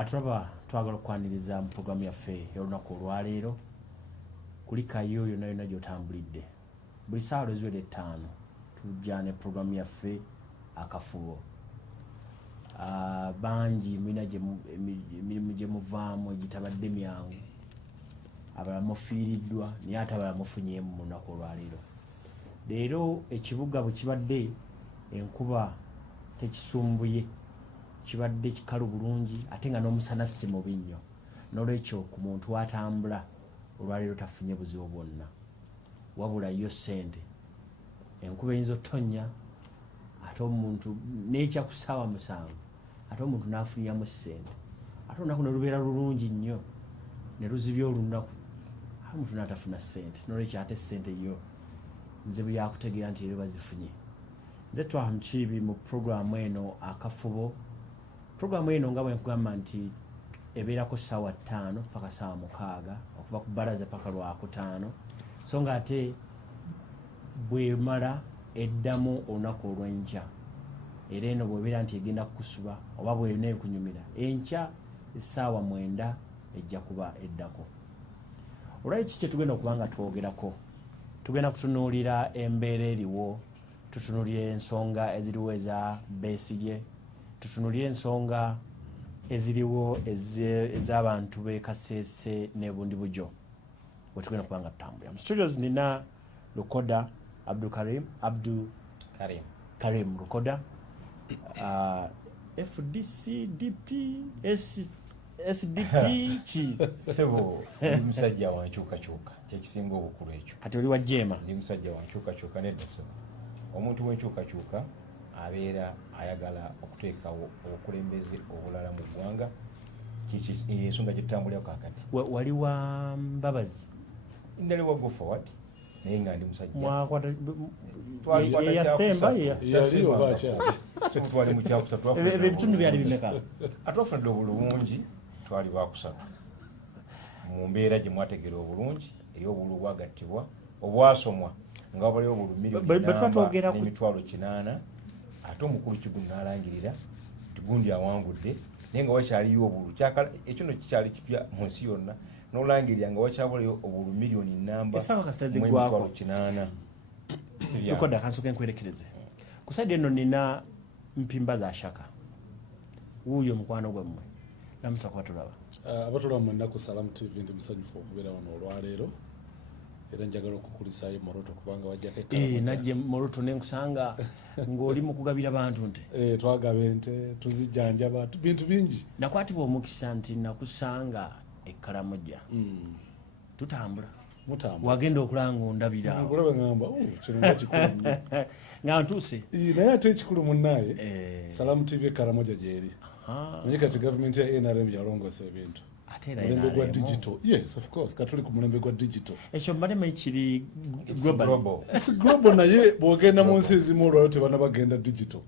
Aturaba twagala okwaniriza mu programu yaffe y'olunaku olwaleero kulikayo yonna yonna gy'otambulidde buli ssaawa eziwera 5 tujja ne programu yaffe akafubo. Bangi mulina emirimu gye muvaamu egitabadde myangu, abalala mufiiriddwa naye ate abalala mufunyeemu mu lunaku olwaleero. Leero ekibuga bwe kibadde enkuba tekisumbuye, kibadde kikalu bulungi ate nga n'omusana si mubi nnyo, n'olwekyo ku muntu atambula olwaleero tafunye buzibu bwonna, wabula yo ssente. Enkuba eyinza otonnya ate omuntu n'ekya ku ssaawa 7 ate omuntu n'afunyamu ssente, ate olunaku ne lubeera lulungi nnyo ne luzibya olunaku ate omuntu n'atafuna ssente. N'olwekyo ate ssente yo nze bwe yakutegeera nti ero bazifunye. Nze Twaha Mukiibi mu programu eno akafubo. Programu eno nga bwe nkugamba nti ebeerako ssaawa 5 paka ssaawa 6 okuva ku bbalaza paka Lwakutaano, so nga ate bwemala eddamu olunaku olw'enkya. Era eno bw'ebeera nti egenda kukusuba oba bw'eneekunyumira enkya essaawa 9 ejja kuba eddako. Olwekyo kye tugenda okuba nga twogerako, tugenda kutunuulira embeera eriwo, tutunuulire ensonga eziriwo eza Besigye, tutunuulire ensonga eziriwo ez'abantu b'e Kasese ne Bundi Bujo bwe tugenda kuba nga tutambulira. Mu studios nina Lukoda Karim Lukoda, FDC DP SDP ki sebo musajja wankyukakyuka kyekisinga obukulu ekyo. Kati oli wa Jema? Ndi musajja wankyukakyuka nedda sebo. Omuntu wenkyukakyuka abeera ayagala okuteekawo obukulembeze obulala mu ggwanga. Ensonga gye tutambulirako kakati. Wali wa Mbabazi? Ndali wa Go Forward naye nga ndi musajja yasemba yaliyo bakyali twali mu kyakusa ebitundu byali bimeka? Atwafunidde obulungi twali bakusatu mu mbeera gye mwategeera obulungi ey'obululu bwagattibwa obwasomwa nga wabaliwo obululu milioni n'emitwalo 800 ate omukulu Kigulu n'alangirira nti gundi awangudde naye nga wakyaliyo obululu ekyo no kikyali kipya mu nsi yonna n'olangirira nga wakyabulayo obululu milioni namba mu emitwalo 800. Lukoda kansoke nkwerekereze ku saidi eno nina Mpimba za Shaka, wuuyo mukwano gwammwe namusa kwatulaba. Abatulaba mwenna ku Salamu TV ndi musanyufu okubeera wano olwaleero era njagala okukulisaayo Moroto kubanga wajjako ekkalamu. Najje Moroto nenkusanga ng'oli mu kugabira bantu nte. Twagaba ente tuzijjanjaba bintu bingi. Nakwatibwa omukisa nti nakusanga ekkalamoja. Tutambula wagenda okulanga ondabira okulaba ngamba kino kikulu nga ntuuse naye ate ekikulu munnaye Salamu TV ekkalamoja gyeri naye kati gavumenti ya NRM yalongoosa ebintu mulembe gwa digital. Yes, of course, katuli ku mulembe gwa digital. Ekyo mbalema kiri global. It's global naye bwogenda mu nsi ezimu olwalo tebana bagenda digital.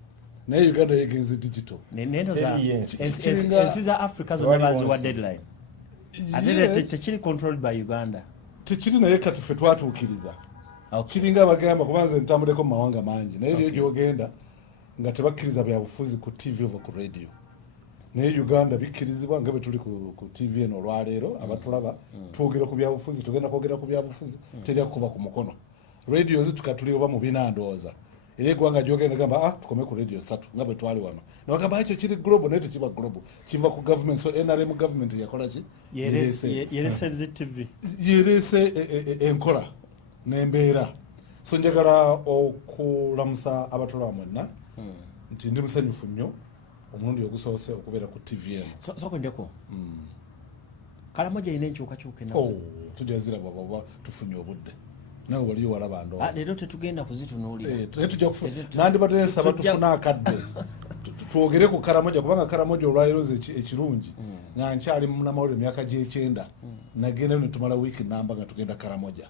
Naye Uganda yegenze digital. Nendo za ensi za Africa zonna baziwa deadline. Ate tekiri controlled by Uganda. Tekiri naye kati ffe twatuukiriza. Kiringa bagamba kubanza ntambuleko mu mawanga mangi naye lyo gyogenda nga tebakkiriza byabufuzi ku TV over ku radio. Naye Uganda bikkirizibwa nga bwe tuli ku TV eno olwaleero abatulaba twogera ku byabufuzi, tugenda kwogera ku byabufuzi terya kuba ku mukono. Radio zitukatuli oba mu binandooza era eggwanga gyogenda gamba tukome ku radio 3 nga bwe twali wano nabagamba ekyo kiri global naye tekiba global, kiva ku government. So NRM government yakola ki? yerese TV yerese enkola n'embeera. So njagala okulamusa abatulaba mwenna nti ndi musanyufu nnyo omulundi ogusoose okubeera ku TV eno. Sokondeko Kalamoja ine enkyukakyuka tujazira baba tufunye obudde nawe waliyo walaba ndo leero tetugenda kuzitunuulira tujja nandibadde nsaba tufuna akadde twogere ku Kalamoja kubanga Kalamoja olwaleero ekirungi nga nkyali munamawulire emyaka gy'ekyenda nagenda netumala wiiki namba nga tugenda Kalamoja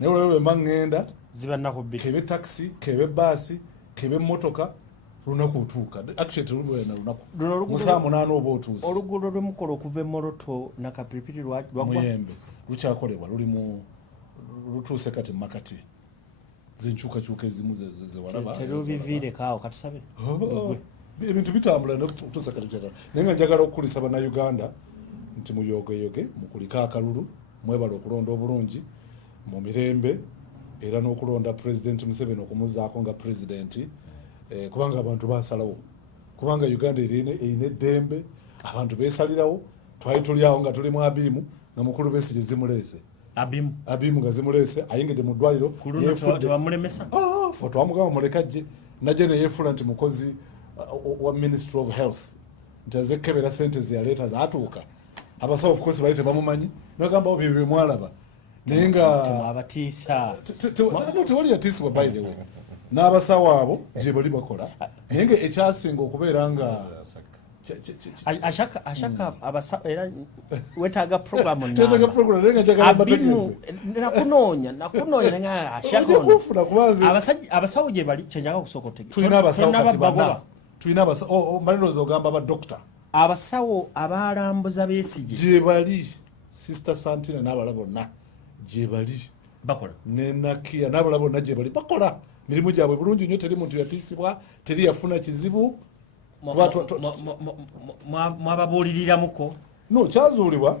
naye olwaleero mba ngenda ziba nnaku bbiri kebe taxi kebe baasi kebe motoka lunaku otuuka actually terubula na lunaku musaa 8 oba otuuse. Oluguudo lwemukola okuva Moroto na Kapiripiri lwagwa Muyembe lukyakolebwa lulimu lutuuse kati Makati zinkyukakyuka ezimu ze walaba terubiviire kaawo katusabe ebintu bitambula n'okutuusa kati kyatala naye nga njagala okukulisa bannayuganda nti muyogeyoge mukulika akalulu mwebala okulonda obulungi mu mirembe era n'okulonda pulezidenti Museveni okumuzaako nga pulezidenti kubanga abantu basalawo kubanga Uganda erina eddembe abantu beesalirawo twali tuli awo nga tuli mu abimu nga mukulu Besigye zimuleese abimu nga zimuleese ayingidde mu ddwaliro tebamulemesa fe twamugamba muleka jje najje neyeefula nti mukozi wa Ministry of Health nti aze kebera sente zeyaleeta zaatuuka abasawo of course bali tebamumanyi nagamba bye bemwalaba naye nga tewali yatiisibwa by the way n'abasawo abo gye bali bakola naye nga ekyasinga okubeera nga ashaka era wetaaga programu nakunoonya nga ashaka abasawo gye bali kyenjaga okusooka tulina abasawo maliroozi ogamba badokita abasawo abalambuza Besigye gye bali Sister Santina n'abalala bonna gye bali bakola nenakia n'abalala bonna gye bali bakola mirimu gyabwe bulungi nnyo teri muntu yatiisibwa teri yafuna kizibu mwababuuliriramuko no kyazuulibwa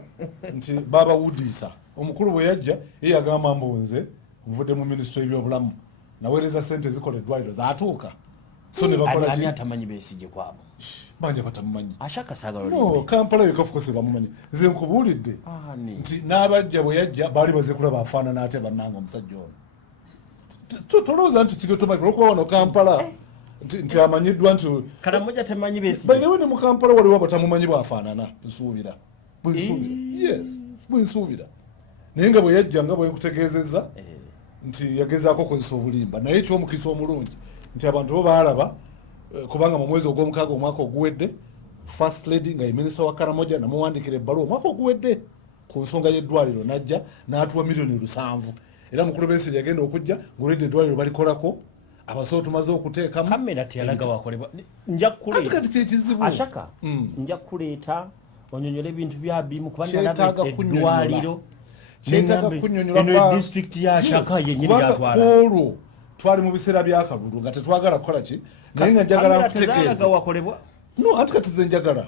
nti babawudiisa omukulu bwe yajja ye yagamba mbunze nvudde mu minisitule y'ebyobulamu naweereza sente zikola eddwaliro zaatuuka so ne bakola ani atamanyi Besigye kwabo banja batamumanyi ashaka sagalo no Kampala yekafukose bamumanyi nze nkubuulidde nti n'abajja bwe yajja baali baze kulaba afaanana ate bannanga omusajja ono tolowooza nti kiri otomanyi olwokuba wano Kampala nti amanyiddwa nti kalamoja temanyi Besigye bayinewe ne mu Kampala waliwo abatamumanyi bwafaanana nsuubira bwensuubira naye nga bwe yajja nga bwe nkutegeezezza nti yagezaako okozesa obulimba naye ekyomukisa omulungi nti abantu bo baalaba kubanga mu mwezi ogw'omukaaga omwaka oguwedde First Lady nga ye minisita wa Karamoja namuwandikira ebbaluwa omwaka oguwedde ku nsonga y'eddwaliro najja n'atuwa $7,000,000 era mukulu Besigye yagenda okujja ng'olwedde eddwaliro balikolako abasawo tumaze okuteekamu kamera teyalaga wakolebwa nja kuleeta kati kyekizibu ashaka nja kuleeta onyonyola ebintu byabimu kubanga ndaba eddwaliro kyetaaga kunnyonnyola district ya Ashaka yennyini gyatwala olwo twali mu biseera by'akalulu nga tetwagala kukola ki naye nga njagala kutegeeza wakolebwa no anti kati ze njagala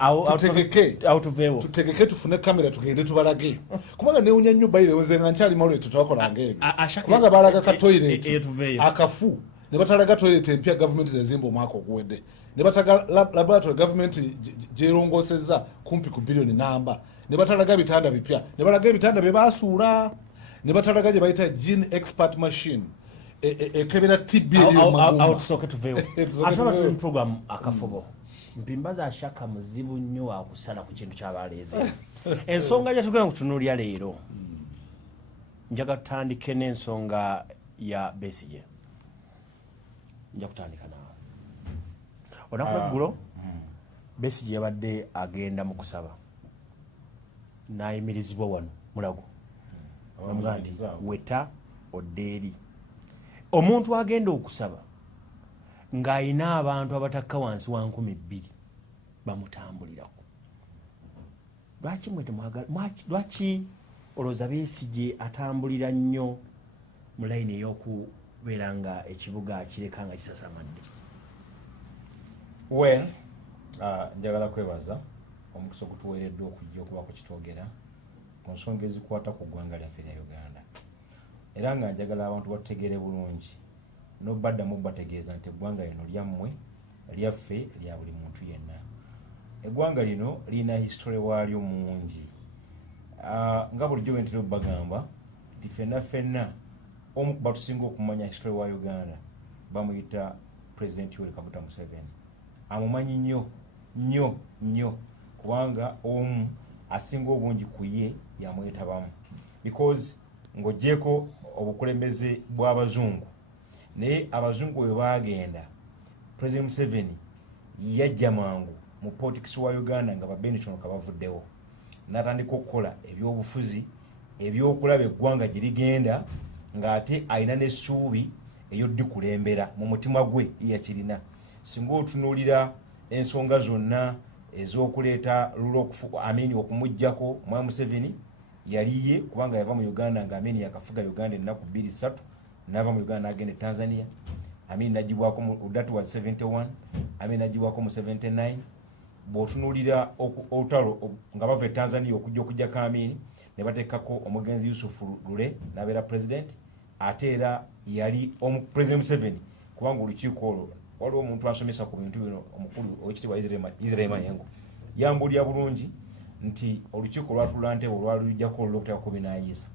tutegeke tufune kamera tugende tubalage kubanga newunya nnyo bayire wenze nga nkyali malwete twakola ngenge kubanga balaga ka toilet akafu ne batalaga toilet empya gavumenti zezimba omwaka oguwedde ne bataga laboratory gavumenti gyerongosezza kumpi ku billioni namba ne batalaga bitanda bipya ne balaga ebitanda bye basuula ne batalaga gye bayita gene expert machine ekebera TB outsooke tuveewo ataba tuli mu program akafubo mpimbaza Ashaka muzibu nnyo akusala ku kintu ky'abaleeze ensonga gye tugenda kutunuulira leero njaga tutandike n'ensonga ya Besigye nja kutandika nawe olunaku lweggulo Besigye yabadde agenda mu kusaba n'ayimirizibwa wano Mulago bamugamba nti weta odde eri omuntu agenda okusaba ng'ayina abantu abatakka wansi wa 2,000 bamutambulirako lwaki olowooza Besigye atambulira nnyo mu layini ey'okubeera nga ekibuga kireka nga kisasamadde njagala kwebaza omukisa ogutuweereddwa okujja okuba kukitwogera ku nsonga ezikwata ku ggwanga lyaffe lya Uganda era nga njagala abantu bategeere bulungi n'obaddamu bategeeza nti eggwanga lino lyammwe lyaffe lya buli muntu yenna eggwanga lino lirina history waalyo mungi nga bulijjo bwentera obbagamba nti ffenna omu kuba tusinga okumanya history wa Uganda bamuyita President Yoweri Kaguta Museveni amumanyi nnyo kubanga omu asinga obungi ku ye yamwetabamu because ng'oggyeko obukulembeze bw'abazungu naye abazungu bwe baagenda President Museveni yajja mangu mu politics wa Uganda nga Benson kabavuddewo n'atandika okukola ebyobufuzi ebyokulaba eggwanga gye ligenda ng'ate alina n'essuubi ey'oddikulembera mu mutima gwe yakirina singa otunuulira ensonga zonna ez'okuleeta okumuggyako Mwami Museveni yaliye kubanga yava mu Uganda nga yakafuga Uganda ennaku 2-3 n'ava mu Uganda n'agenda e Tanzania Amin najibwako that was 71, Amin najibwako mu 79. Bwotunulira olutalo nga bava Tanzania okujja Amin ne bateekako omugenzi Yusuf Lule n'abeera president ate era yali president Museveni kubanga olukiiko olwo waliwo omuntu asomesa ku bintu bino omukulu owekitiibwa Israel Mayengo yambulya bulungi nti olukiiko lwatulula Ntebe olwalujjako olw'okuteekako binaayisa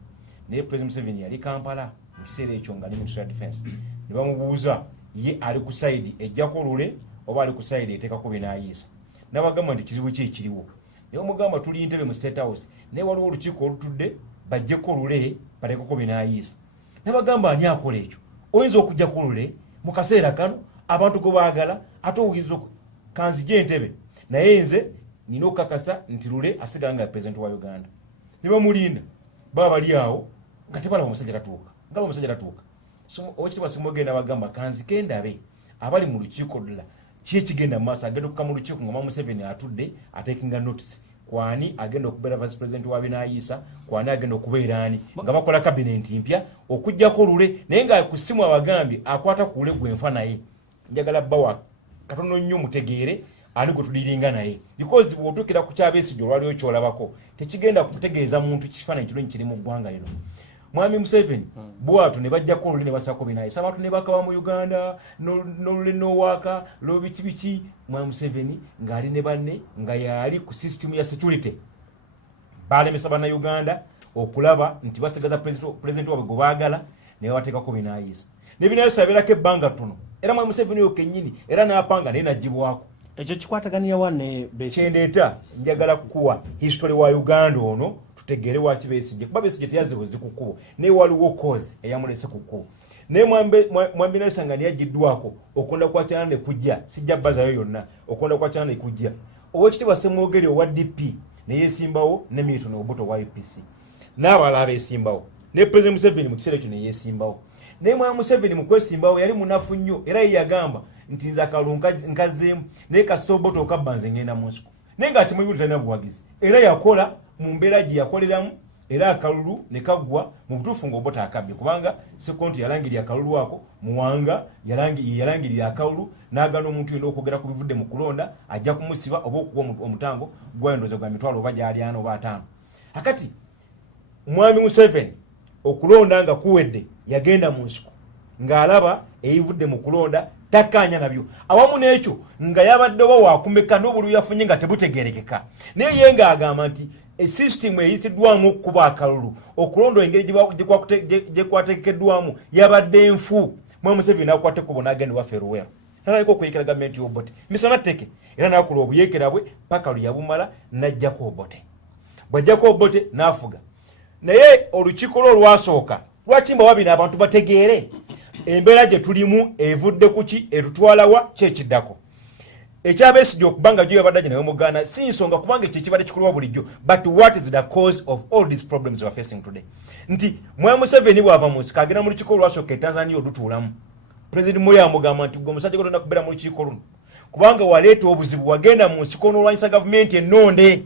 naye president Museveni yali Kampala mu kiseera ekyo nga ne Ministry of Defence ne bamubuuza ye ali ku side ejjako Lule oba ali ku side eteekako binaayisa n'abagamba nti kizibu ki ekiriwo naye omugamba tuli Ntebe mu State House naye waliwo olukiiko olutudde bajjeko Lule bateekako binaayisa n'abagamba ani akola ekyo oyinza okujjako Lule mu kaseera kano abantu gwe baagala ate oyinza kanzije Ntebe naye nze nina okukakasa nti Lule asigala nga president wa Uganda ne bamulinda baba bali awo nga tebalaba omusajja tatuuka nga omusajja tatuuka owekitiibwa Simugenda bagamba kanzike ndabe abali mu lukiiko ddala ki ekigenda mu maaso agenda okuka mu lukiiko nga Museveni atudde atekinga notice kwani agenda okubeera vice president wa binaayisa kwani agenda okubeera ani nga bakola cabinet mpya okujjako Lule naye nga ku ssimu abagambye akwata ku Lule gwenfa naye njagala bawa katono nnyo mutegeere ali gwe tuliringa naye because bw'otuukira ku Kyabesigye olwaliwo kyolabako tekigenda kutegeeza muntu kifaananyi kirungi kiri mu ggwanga lino Mwami Museveni bwatu ne bajjako Lule ne basako binaayisa abantu ne bakaba mu Uganda n'Olule n'owaaka lobitibiki Mwami Museveni ng'ali ne banne nga yali ku system ya security balemesa bana Uganda okulaba nti basigaza president wabwe gwe baagala ne bateekako binaayisa ne binaayisa abeerako ebbanga ttono era Mwami Museveni yo kennyini era n'apanga naye najjibwako ekyo kikwataganira wane kyendeeta njagala kukuwa history wa Uganda ono tutegeere waki Besigye kuba Besigye teyazibuzi ku kkubo naye waliwo cause eyamulese ku kkubo naye Mwambi Nassanga yagiddwako okonda kwakyana ne kujja sijja bbazayo yonna okonda kwakyana ne kujja owekitiibwa Ssemwogere owa DP ne yeesimbawo ne Milton Obote wa UPC n'abalala abeesimbawo ne President Museveni mu kiseera ekyo ne yeesimbawo naye Mwami Museveni mu kwesimbawo yali munafu nnyo era ye yagamba nti nze akalulu nkazeemu naye kasita Obote okabba nze ngenda mu nsiko naye ng'akimwibuli talina buwagizi era yakola mu mbeera gye yakoleramu era akalulu ne kaggwa mu butuufu ng'Obote akabbye kubanga Ssekonto yalangirira akalulu ako Muwanga yalangirira akalulu n'agana omuntu yonna okwogera ku bivudde mu kulonda ajja kumusiba oba okuwa omutango gwayondoza gwa mitwalo oba gyali 4 oba 5 akati Mwami Museveni okulonda nga kuwedde yagenda mu nsiko ng'alaba eyivudde mu kulonda takkaanya nabyo awamu n'ekyo nga yabadde oba waakumeka n'obululu yafunye nga tebutegerekeka naye ye ng'agamba nti esystem eyitiddwamu okukuba akalulu okulonda engeri gye kwateekeddwamu yabadde nfu Mwami Museveni n'akwata ekkubo n'agenda waffe Luweero n'alayika okuyekera gavumenti y'Obote misana tteke era n'akola obuyekera bwe paka lwe yabumala n'ajjako Obote bw'ajjako Obote n'afuga naye olukiiko lwo olwasooka lwaki mbawa bino abantu bategeere embeera gye tulimu evudde ku ki etutwalawa kyekiddako ekyabesigye okubanga gyo yabadde naye mugaana si nsonga kubanga ekyo ekibadde kikulwa bulijjo but what is the cause of all these problems we are facing today nti Mwami Museveni bw'ava mu nsiko agenda mu lukiiko olwasooka Tanzania olutuulamu President Moi amugamba nti gwe omusajja gotonna kubeera mu lukiiko luno kubanga waleeta obuzibu wagenda mu nsiko n'olwanyisa gavumenti ennonde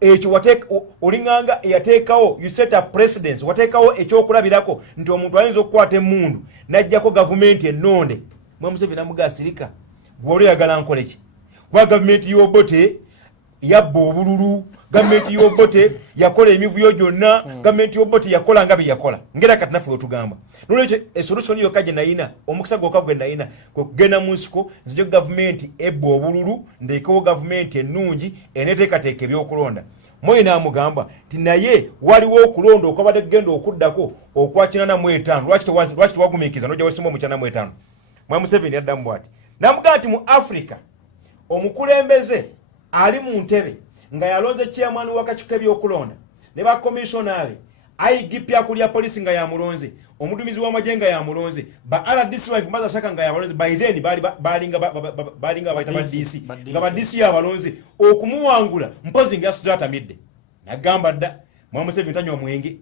ekyo olinganga eyateekawo you set up precedence wateekawo ekyokulabirako nti omuntu ayinza okukwata emmundu n'ajjako gavumenti ennonde Mwami Museveni amugasirika gw'oli oyagala nkole ki kuba gavumenti y'Obote yabba obululu gavumenti y'Obote yakola emivuyo gyonna gavumenti y'Obote yakola nga bye yakola ngera kati naffe wetugamba nolwekyo esolution yokka gye nayina omukisa gwokka gwe nayina kwe kugenda mu nsiko nzije gavumenti ebba obululu ndeekewo gavumenti ennungi eneeteekateeka ebyokulonda Moi n'amugamba nti naye waliwo okulonda okwabadde kugenda okuddako okwa 45 lwaki tewagumiikiza n'ojja wesimba mu 45 Mwami Museveni yaddamu bw'ati n'amugamba nti mu Africa omukulembeze ali mu ntebe nga yalonze chairman w'akakiiko k'ebyokulonda ne bakomisona be IGP akulya polisi nga yamulonze omudumizi w'amagye nga yamulonze ba RDC bayimaza shaka nga yabalonze by then balinga bayita ba DC nga ba DC yabalonze okumuwangula mpozi nga yasuza midde nagamba dda Mwami Museveni tanywa mwenge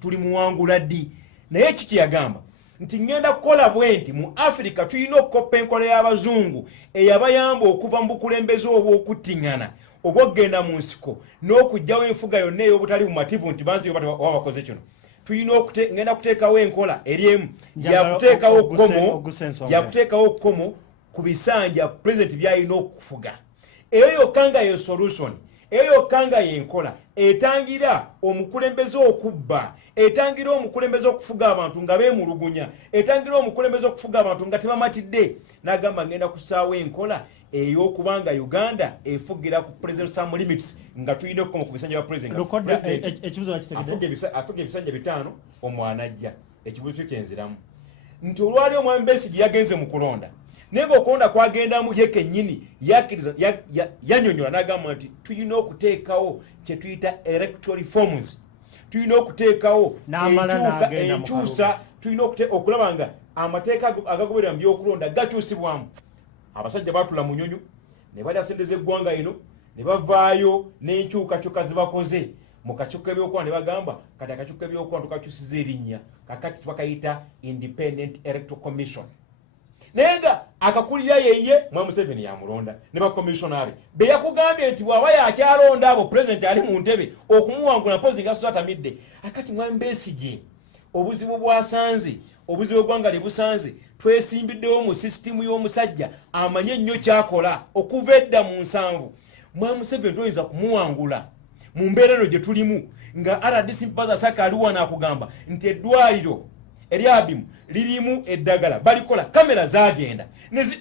tuli muwangula ddi naye kiki yagamba nti ngenda kukola bwenti mu Africa tulina okukoppa enkola y'abazungu eyabayamba okuva mu bukulembeze obw'okuttiŋŋana obw'okugenda mu nsiko n'okugyawo enfuga yonna ey'obutali bumativu nti banzi oba bakoze kino tulina ngenda kuteekawo enkola eriemu yakuteekawo kkomo ku bisanja pulezidenti byalina okufuga. Eyo yokka nga ye solution, eyo yokka nga yenkola etangira omukulembeze okubba, etangira omukulembeze okufuga abantu nga beemulugunya, etangira omukulembeze okufuga abantu nga tebamatidde. N'agamba ngenda kusaawo enkola ey'okubanga Uganda efugira ku president term limits nga tulina okukoma ku bisanja bya president. Afuga ebisanja 5 omwana ajja. Ekibuzo kyo kyenziramu nti olwali omwami Besigye yagenze mu kulonda naye ng'okulonda kwagendamu ye kennyini yakkiriza yanyonyola n'agamba nti tulina okuteekawo kye tuyita electoral reforms, tulina okuteekawo enkyusa, tulina okulaba nga amateeka agagoberera mu byokulonda gakyusibwamu. Abasajja batula mu nyonyo ne balya ssente z'eggwanga eno ne bavaayo n'enkyukakyuka zibakoze mu kakyuka ebyokulonda ne bagamba kati akakyuka ebyokulonda tukakyusiza erinnya kakati twakayita Independent Electoral Commission. Naye nga akakulira yeye Mwami Museveni yamulonda ne bakomishona be be yakugambye nti bw'aba yakyalonda abo pulezidenti ali mu ntebe okumuwangula mpozi nga sotamidde. Akati Mwami Besigye obuzibu bwasanze, obuzibu bwanga ne busanze, twesimbiddewo mu sisitimu y'omusajja amanye ennyo kyakola okuva edda mu 7. Mwami Museveni toyinza kumuwangula mu mbeera eno gye tulimu nga RDC mpaza saka aliwa n'akugamba nti eddwaliro eryabimu lirimu eddagala balikola kamera zagenda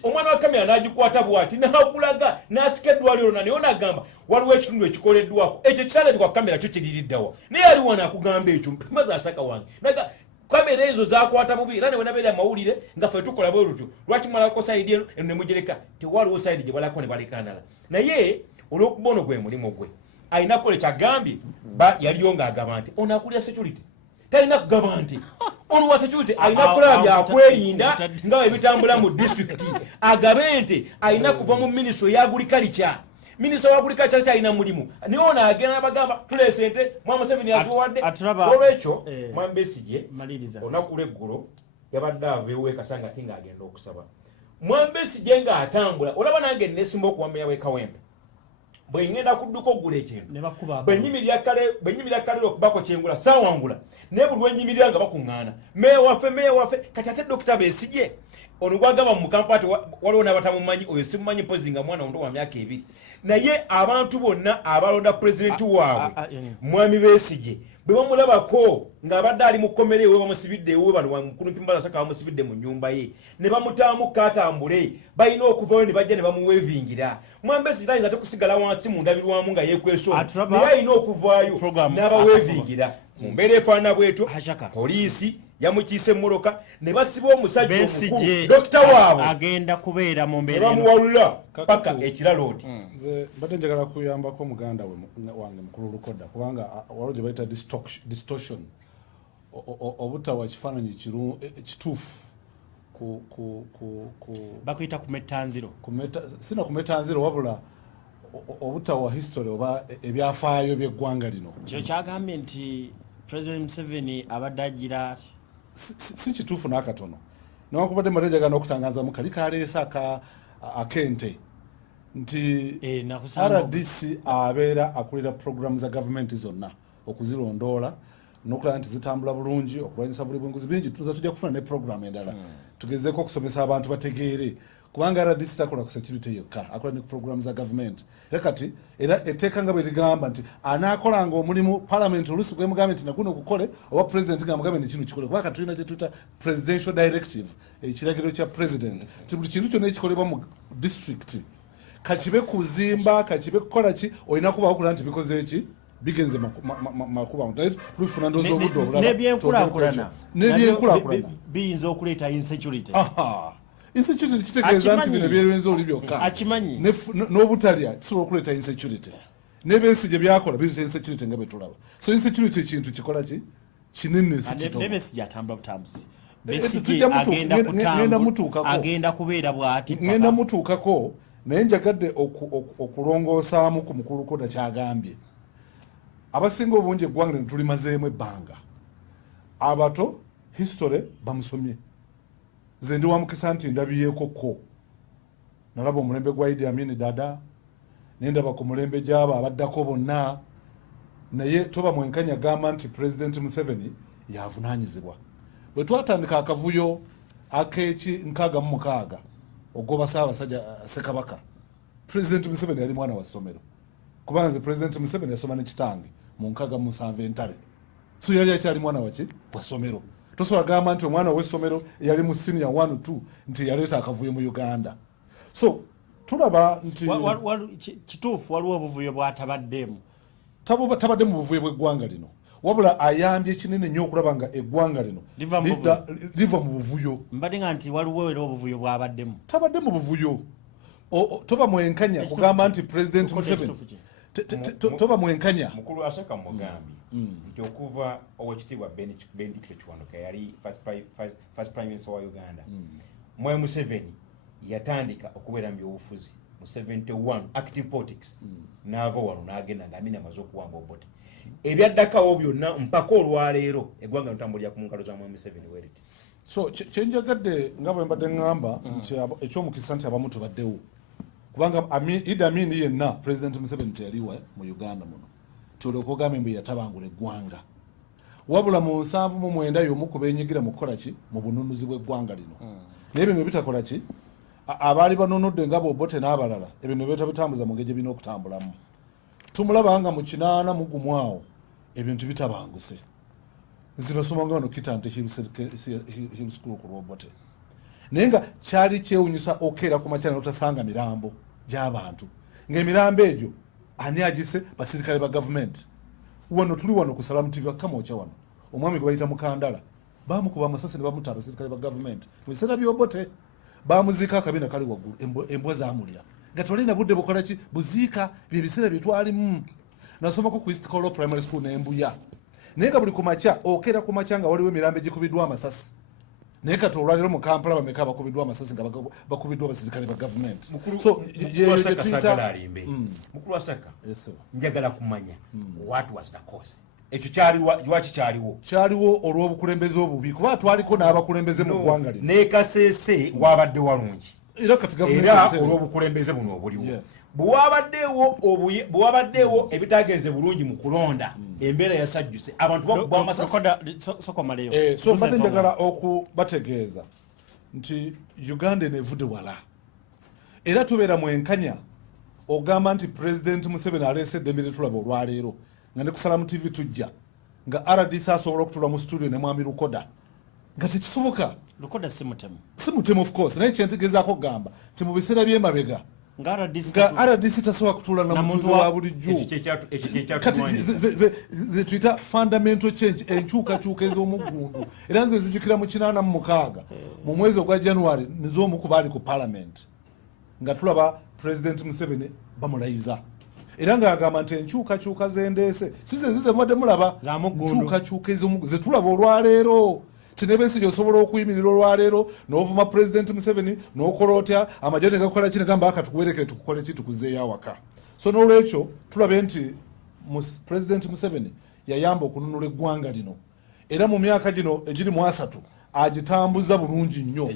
omwana wa kamera n'agikwata bwati n'akulaga n'asika eddwaliro nayo n'agamba waliwo ekitundu ekikoleddwako ekyo kitalabikwa kamera kyo kiririddawa naye aliwa n'akugamba ekyo mpaza asaka wange naga kamera ezo zakwata bubi era ne wenabeera amawulire nga ffe tukola bwe lutyo lwaki mwalako sayidi eno ne mugereka tewaliwo sayidi gye balako ne balekanala naye olw'okuba ono gwe mulimu gwe alina kukola ekyagambye yaliyo ng'agamba nti ono akulira security talina kugamba nti ono wa security alina kulaba byakwerinda nga ebitambula mu district agabe nti alina kuva mu ministry ya agriculture. Minister wa agriculture kyalina mulimu naye ono agenda n'abagamba tuleese ente Mwami Museveni aziwadde. Olwekyo Mwami Besigye olunaku lw'eggulo yabadde aveewo ekasanga ati ng'agenda okusaba. Mwami Besigye ng'atambula olaba nange neesimba okuwa mmeya w'e Kawempe bwe ngenda kudduka oggula ekintu bwe nyimirira kale okubako kyengula saawangula naye buli lwenyimirira nga bakuŋŋaana meeya waffe kati ate Dr. Besigye ono gwagamba mu Kampala waliwo n'abatamumanyi oyo simumanyi mpozi nga mwana omuto wa myaka 2 naye abantu bonna abalonda pulezidenti waabwe Mwami Besigye bwe bamulabako ng'abadde ali mu kkomera ewe bamusibidde ewe bano mukulu mpimbaza saka bamusibidde mu nnyumba ye ne bamutaamu katambule balina okuvayo ne bajja ne bamuweevingira. Mwami Besigye ayinza tekusigala wansi mu ndabirwamu nga yeekweso naye alina okuvaayo n'abaweevingira mu mbeera efaanana bwetyo. Poliisi yamukiise emmoloka ne basiba omusajja omukulu dokita waabwe agenda kubeera mu mbeera bamuwalula paka ekiraloodi. Nze mbadde njagala kuyambako muganda wange mukulu Lukoda kubanga waliwo gye bayita distortion obutawa kifaananyi kituufu bakuyita kumetanziro sina kumetanziro wabula obutawa history oba ebyafaayo by'eggwanga lino. kyo kyagambye nti President Museveni abadde agira si kituufu n'akatono newankubadde mbadde njagala n'okutangazamu kali kaleesa akente nti RDC abeera akulira programu za gavumenti zonna okuzirondoola n'okulaba nti zitambula bulungi okulwanyisa buli bwenguzi bingi tujja kufuna ne programu endala tugezeeko okusomesa abantu bategeere kubanga RDC takola ku security yokka akola ne programu za gavumenti kati era etteeka nga bwe ligamba nti anaakolanga omulimu parliament oluusi gwemugambye nti naguno okukole oba president nga mugambe nti kino kikole kubanga tulina kye tuyita presidential directive ekiragiro kya president ti buli kintu kyonna ekikolebwa mu district kakibe kuzimba kakibe kukola ki olina kubawo okulaba nti bikoze eki bigenze makuba tulifuna ndoozi obudde obulala n'ebyenkulaakulana biyinza okuleeta insecurity. Insecurity kitegeeza nti bino byerenze oli byokka akimanyi n'obutalya kisobola okuleeta insecurity n'ebyensige byakola bireeta insecurity nga bwe tulaba. So insecurity kintu kikola ki kinene si kitono. Besigye atambula butambuzi agenda kubeera bw'ati ngenda mutuukako naye njagadde okulongoosaamu ku mukulu Lukoda kyagambye abasinga obungi eggwanga lino tulimazeemu ebbanga abato history bamusomye. Nze ndi wa mukisa nti ndabiyeekoko nalaba omulembe gwa Idi Amin Dada nendaba ku mulembe gy'abo abaddako bonna naye toba mwenkanya gamba nti President Museveni yavunanyizibwa. Bwe twatandika akavuyo ak'eki 66 ogoba Ssaabasajja Ssekabaka, President Museveni yali mwana wa ssomero, kubanze President Museveni yasoma ne kitange mu 67 Entale, so yali akyali mwana wa ssomero. Tosobola gamba nti omwana w'essomero yali mu senior 1 2 nti yaleeta akavuyo mu Uganda. So tulaba nti kituufu waliwo obuvuyo bwatabaddemu, tabadde mu buvuyo bw'eggwanga lino, wabula ayambye kinene nnyo okulaba nga eggwanga lino liva mu buvuyo. Mbadde nga nti waliwo era obuvuyo bwabaddemu, tabadde mu buvuyo. Toba mwenkanya kugamba nti President Museveni toba mwenkanya. Mukulu Asaka mugambi nti okuva owekitiibwa Bendikito Kiwanuka yali first prime minister wa Uganda, Mwai Museveni yatandika okubeera mu byobufuzi mu 71 active politics, n'ava wano n'agenda ng'amina amaze okuwamba Obote. Ebyaddakawo byonna mpaka olwaleero eggwanga ntambulira ku nkalo za Mwai Museveni weriti. So kyenjagadde nga bwe mbadde ngamba nti ekyomukisa nti abamu tubaddewo, kubanga Idi Amin yenna President Museveni teyaliwa mu Uganda muno tulyoka ogambe mbu yatabangula eggwanga, wabula mu 79 y'omu ku beenyigira mu kukola ki mu bununuzi bw'eggwanga lino. Naye bino bitakola ki abaali banunudde nga Obote n'abalala ebintu bitabitambuza mu ngeri bino okutambulamu. Tumulaba nga mu 80 awo ebintu bitabanguse. Zinasoma nga no kitante Hill School ku Obote. Naye nga kyali kyewunyusa okeera ku makyana otasanga mirambo gy'abantu. Ng'emirambo egyo ani agise basirikale ba government. Wano tuli wano ku Salamu TV Kamoocha wano. Omwami gwe bayita Mukandala bamukuba amasasi ne bamuta abasirikale ba government. Mu biseera by'Obote bamuziika akabina kali waggulu embwa zaamulya. Nga tolina budde bukola ki buziika bye biseera bye twalimu. Nasomako ku East Kolo Primary School n'Embuya. Naye nga buli ku makya okeera ku makya nga waliwo emirambo egikubiddwa amasasi. Naye kati olwaliro mu Kampala bameka bakubiddwa amasasi nga bakubiddwa abasirikale ba government. So Mukulu Asaka njagala kumanya what was the cause. Ekyo kyaliwo olw'obukulembeze obubi, kuba twaliko n'abakulembeze mu ggwanga lino. Ne Kasese wabadde walungi era kati era olw'obukulembeze buno obuliwo. Bw'wabaddewo ebitagenze bulungi mu kulonda, embeera yasajjuse abantu bakubwa amasasi. So mbadde njagala okubategeeza nti Uganda enevudde wala, era tubeera mwenkanya ogamba nti President Museveni aleese eddembe tetulaba olwaleero nga ne ku Salamu TV tujja nga RDC asobola okutula mu studio ne mwami Lukoda nga tekisoboka. Lukoda si mutemu of course, naye kyentegeezaako kugamba nti mu biseera by'emabega nga RDC tasobola kutuula na mutuuze wa bulijjo. Kati ze tuyita fundamental change, enkyukakyuka ez'omuggundu, era nze nzijukira mu 86 mu mwezi ogwa January niz'omu ku baali ku parliament nga tulaba President Museveni bamulayiza, era ng'agamba nti enkyukakyuka zendeese si ze zize mubadde mulaba, enkyukakyuka ze tulaba olwaleero. Tinebesi osobola okuyimirira olwaleero n'ovuma President Museveni n'okola otya amajjo ne gakola ki ne gamba akatukuwerekere tukukole ki tukuzeeyo awaka. So n'olwekyo tulabe nti President Museveni yayamba okununula eggwanga lino, era mu myaka gino egiri mu 3 agitambuza bulungi nnyo.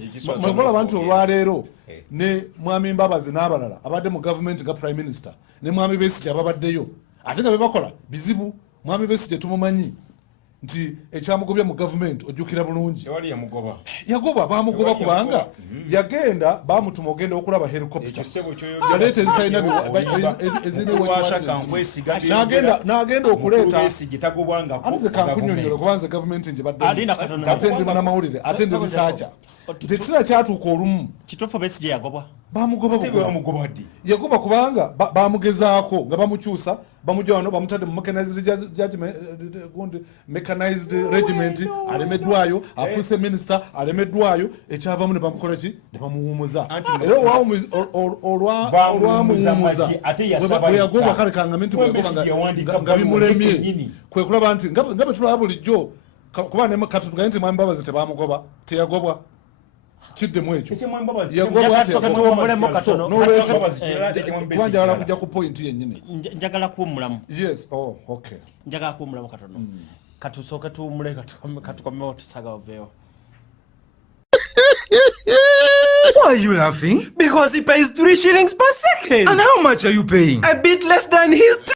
Mulaba nti olwaleero ne Mwami Mbabazi n'abalala abadde mu government nga Prime Minister ne Mwami Besigye ababaddeyo ate nga bebakola bizibu. Mwami Besigye tumumanyi nti ekyamugobya mu government ojjukira bulungi. Yagoba bamugoba kubanga yagenda bamutuma ogenda okulaba helicopter yaleeta ezitalina n'agenda okuleeta ate kankunyonyola kubanze government nje badde ate ndi munamawulire ate ndi researcher. Tekisera kyatuuka olumu kituufu Besigye yagobwa yagoba kubanga bamugezaako nga bamukyusa bamujja wano bamutadde mu mechanized regiment alemeddwayo, afuuse minister alemeddwayo, ekyavamu ne bamukola ki ne bamuwumuza. Era olwamuwumuza bwe yagoba kale kangame nti nga bimulemye kwe kulaba nti nga bwe tulaba bulijjo kuba ne katutuganye nti Mwami Mbabazi tebamugoba, teyagobwa kiddemu ekyo njagala kujja ku point yennyini. Njagala kuwummulamu. Yes, oh, okay. Njagala kuwummulamu katono. Katusooke tuwummule katukomewo tusaga oveewo. Why are you laughing? Because he pays 3 shillings per second. And how much are you paying? A bit less than his